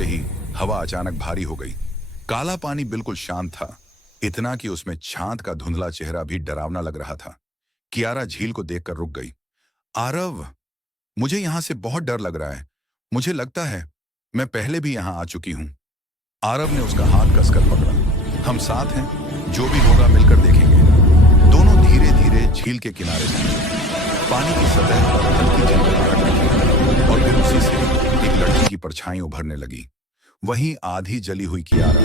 पहुंचते ही हवा अचानक भारी हो गई। काला पानी बिल्कुल शांत था, इतना कि उसमें चांद का धुंधला चेहरा भी डरावना लग रहा था। कियारा झील को देखकर रुक गई। आरव, मुझे यहां से बहुत डर लग रहा है। मुझे लगता है मैं पहले भी यहां आ चुकी हूं। आरव ने उसका हाथ कसकर पकड़ा। हम साथ हैं, जो भी होगा मिलकर देखेंगे। दोनों धीरे धीरे झील के किनारे पहुंचे। पानी की सतह पर हल्की झिलमिलाहट दिखी और फिर उसी से एक लड़की की परछाई उभरने लगी। वहीं आधी जली हुई कियारा,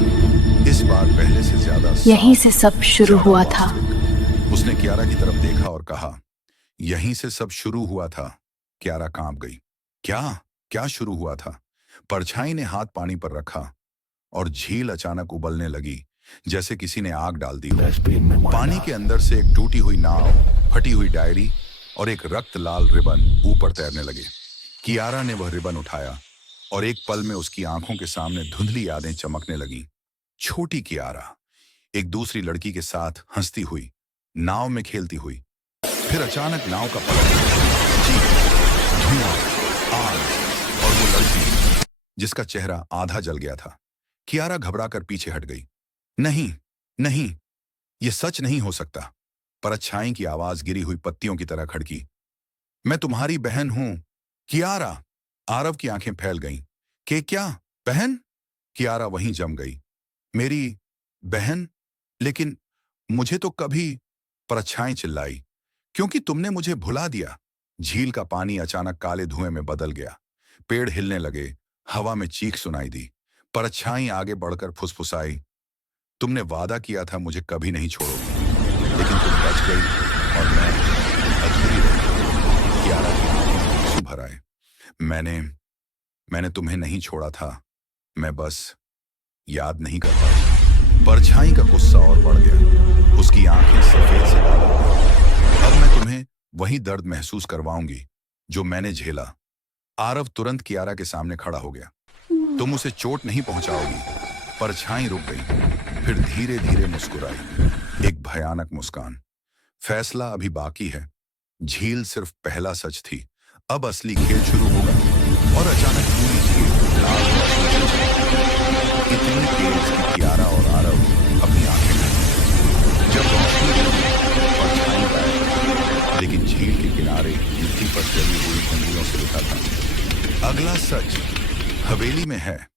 इस बार पहले से ज्यादा यहीं साफ, से सब शुरू ज्यादा हुआ था। वास्तविक। उसने कियारा की तरफ देखा और कहा, यहीं से सब शुरू हुआ था। कियारा कांप गई। क्या? क्या शुरू हुआ था? परछाई ने हाथ पानी पर रखा और झील अचानक उबलने लगी, जैसे किसी ने आग डाल दी हो। पानी के अंदर से एक टूटी हुई नाव, फटी हुई डायरी और एक रक्त लाल रिबन ऊपर तैरने लगे। कियारा ने वह रिबन उठाया और एक पल में उसकी आंखों के सामने धुंधली यादें चमकने लगीं। छोटी कियारा एक दूसरी लड़की के साथ हंसती हुई, नाव में खेलती हुई। फिर अचानक नाव का पलट गया। चीख, धुआं, आग और वो लड़की जिसका चेहरा आधा जल गया था। कियारा घबराकर पीछे हट गई। नहीं, नहीं, ये सच नहीं हो सकता। परछाई की आवाज गिरी हुई पत्तियों की तरह खड़की। मैं तुम्हारी बहन हूं, कियारा। आरव की आंखें फैल गईं। कि क्या? बहन? कियारा वहीं जम गई। मेरी बहन? लेकिन मुझे तो कभी, परछाई चिल्लाई, क्योंकि तुमने मुझे भुला दिया। झील का पानी अचानक काले धुएं में बदल गया। पेड़ हिलने लगे, हवा में चीख सुनाई दी। परछाई आगे बढ़कर फुसफुसाई, तुमने वादा किया था मुझे कभी नहीं छोड़ोगी, लेकिन तुम बच गई और मैं अधूरी रही। कियारा की आंखों में आंसू भर आए। मैंने मैंने तुम्हें नहीं छोड़ा था, मैं बस याद नहीं कर पाई। परछाई का गुस्सा और बढ़ गया। उसकी आंखें सफेद से लाल हो गईं। अब मैं तुम्हें वही दर्द महसूस करवाऊंगी जो मैंने झेला। आरव तुरंत कियारा के सामने खड़ा हो गया। तुम उसे चोट नहीं पहुंचाओगी। परछाई रुक गई, फिर धीरे धीरे मुस्कुराई, एक भयानक मुस्कान। फैसला अभी बाकी है। झील सिर्फ पहला सच थी, अब असली खेल शुरू होगा। और अचानक पूरी झील लाल रोशनी से चमकी, इतनी तेज कि कियारा और आरव अपनी आंखें ढक। जब रोशनी रुकी, परछाई गायब, लेकिन झील के किनारे मिट्टी पर जली हुई उंगलियों से लिखा था, अगला सच हवेली में है।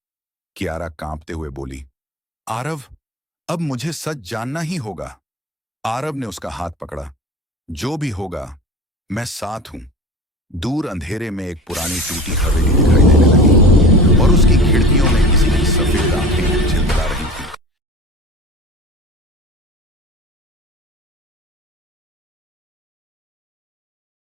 कियारा कांपते हुए बोली, आरव, अब मुझे सच जानना ही होगा। आरव ने उसका हाथ पकड़ा। जो भी होगा, मैं साथ हूं। दूर अंधेरे में एक पुरानी टूटी हवेली दिखाई देने लगी।